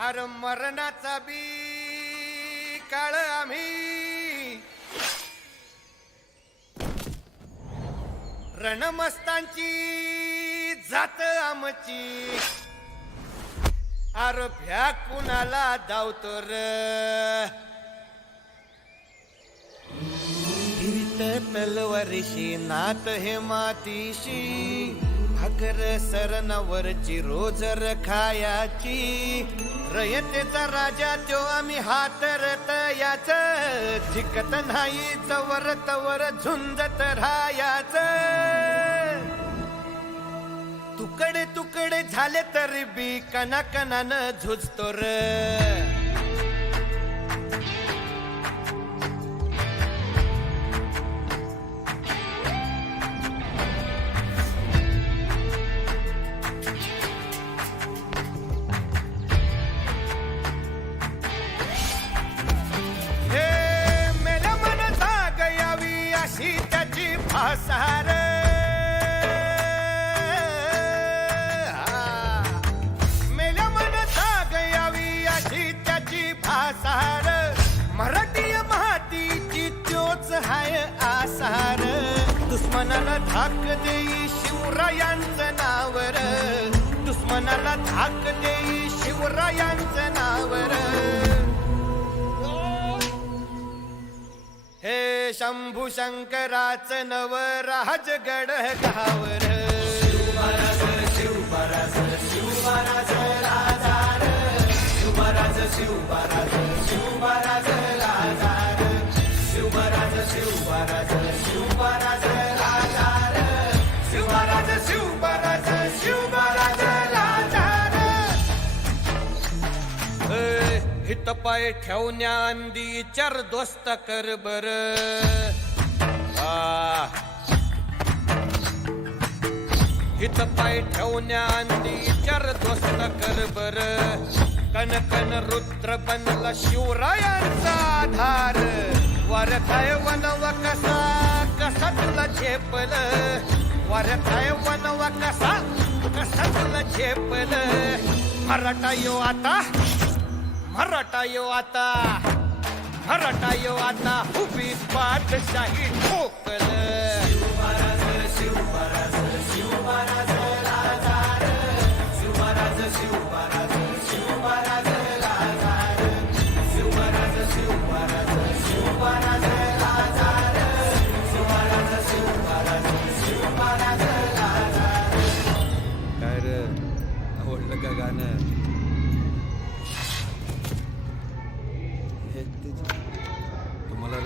अरे मरणाचा बी काळ आम्ही रणमस्तांची जात आमची अरे भ्या कुणाला धावतो र हिरीत तलवारीशी नात हे मातीशी भाकर सरणावरची रोजर खायाची रयतेचा राजा त्यो आम्ही हातरत याच झिकत नाही जवर तवर झुंजत राहायाच तुकडे तुकडे झाले तरी बी कणाकणानं झुजतो र भासार मेल्या मनता गयावी अशी त्याची भासार मराठी मातीची त्योच हाय आसार दुश्मनाला धाक देई शिवरायांचं नावर दुश्मनाला धाक देई शिवरायांचं नावर हे शंभू शंकराचं नव राजगड गावर शिवमहाराज शिवमहाराज शिवमहाराज राजार शिवमहाराज शिवमहाराज शिवमहाराज राजार शिवमहाराज शिवमहाराज शिवमहाराज राजार शिवमहाराज शिवमहाराज शिवमहाराज राजार हित पाय ठेवण्या अंदी चार दोस्त कर बर हित पाय ठेवण्या अंदी चार दोस्त कर बर कन कन रुद्र बनला शिवरायांचा आधार वारथाय वनव कसा कसा तुला झेपल वारथाय वनव कसा कसा तुला झेपल मराठा यो आता मराठा यो आता मराठा यो आता उभी पाठशाही ठोकल शिवमहाराज शिवमहाराज शिवमहाराज राजार शिवमहाराज शिवमहाराज शिवमहाराज राजार शिवमहाराज शिवमहाराज शिवमहाराज राजार शिवमहाराज शिवमहाराज शिवमहाराज राजार काय रे आवडलं का गाणं तुम्हाला